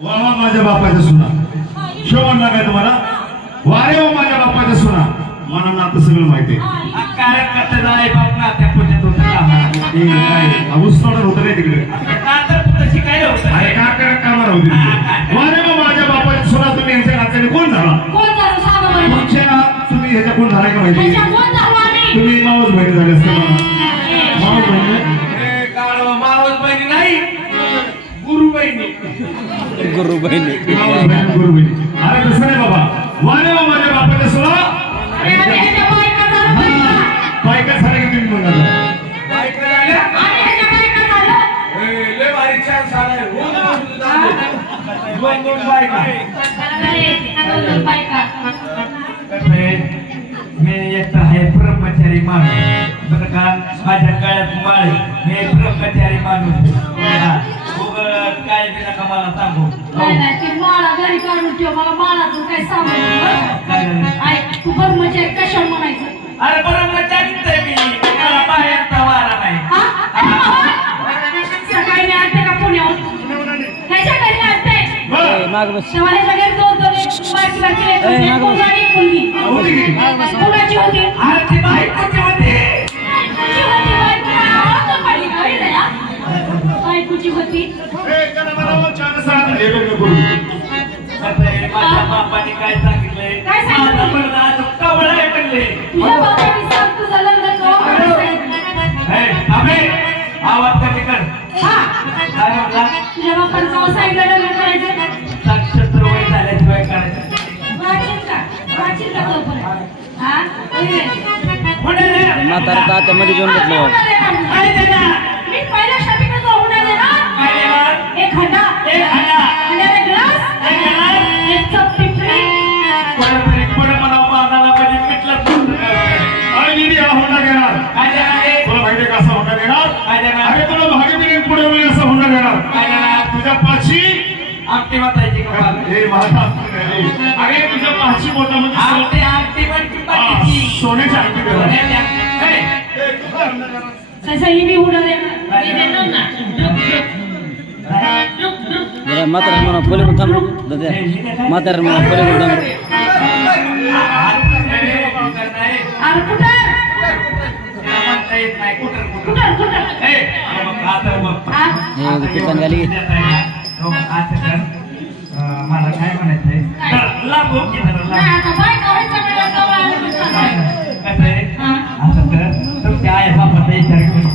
वा वा माझ्या बापाच्या सुना. शो म्हणला काय तुम्हाला. वारे वा माझ्या बापाच्या सुना. मला नातं सगळं माहिती पुण्यात होतं काय तिकडे? अरे का करत कामाला होती? वारे वा माझ्या बापाच्या सुना तुम्ही यांच्या नात्याने कोण झाला? तुमच्या तुम्ही ह्याच्या कोण झाला का माहिती? ह्याच्या कोण झालो? आम्ही तुम्ही मावस बहिणी झाले असते मावस बहिणी? गुरु बहिणी गुरु बहिणी मावस बहिणी गुरु बहिणी अरे तसं नाही बाबा वारे वा माझ्या बापाच्या सुना अरे आम्ही ह्याच्या बायका झालो बायका. बायका झाल्या की तुम्ही म्हणाला बायका झाल्या? आम्ही ह्याच्या बायका झालो. हे, लय भारी chance आलाय. रोज रोज जातो. दोन दोन बायका अरे, दोन दोन बायका. कसं आहे, मी एक तर आहे ब्रह्मचारी माणूस बरं का माझ्या काळात माळ हे ब्रह्मचारी माणूस मला सांगू नाही. नाही, ते माळा घरी काढून ठेव. मला माळातून सांगू? काय झालं? ऐक, तू ब्रह्मचारी कशाला म्हणायचं? अरे ब्रह्मचारीच आहे मी मला बाहेरचा वारा नाही हा? सकाळी मी आलते का पुण्याहून? ह्याच्या घरी तेव्हा ह्याच्या घरी दोन दोन एक बायका केले. कुणाची होती? अरे ती बायकोची होती करू. कसं आहे, माझ्या बापाने काय सांगितलंय काय सांगितलं? माझा मुलगा आज कवळा आहे म्हणले तुझ्या बाबांनी सांग तुझं लग्न केव्हा करायचं? हे, थांबे. आवाज कमी कर हा काय म्हणला तुझ्या बापांचं केव्हा सांगितलं लग्न करायचं साक्षर वय झाल्याशिवाय करायचं वाचील का वाचील का तोपर्यंत हा होय. पुढे रे. म्हातारा तात्यामध्ये जेवण हा, घेतलं? काय? काय देणार रे? तुला माहिती आहे का असा होंडा घेणार? काय देणार? अरे तुला भागी बिनी पुढे होईल असा. काय देणार? तुझ्या वाचायची? हे माझा अरे तुझ्या हा, बाकीची. सोन्याची अंगठी देणार. तसं मी उडा देणार मी देणार ना जरा म्हातारा म्हणा पहिले पण थांब रे. दादा म्हातारा म्हणा पहिले पण थांब दुकान झाली मला काय म्हणायचंय लांब आहे असं तर तुमच्या आई बापाचा विचार करून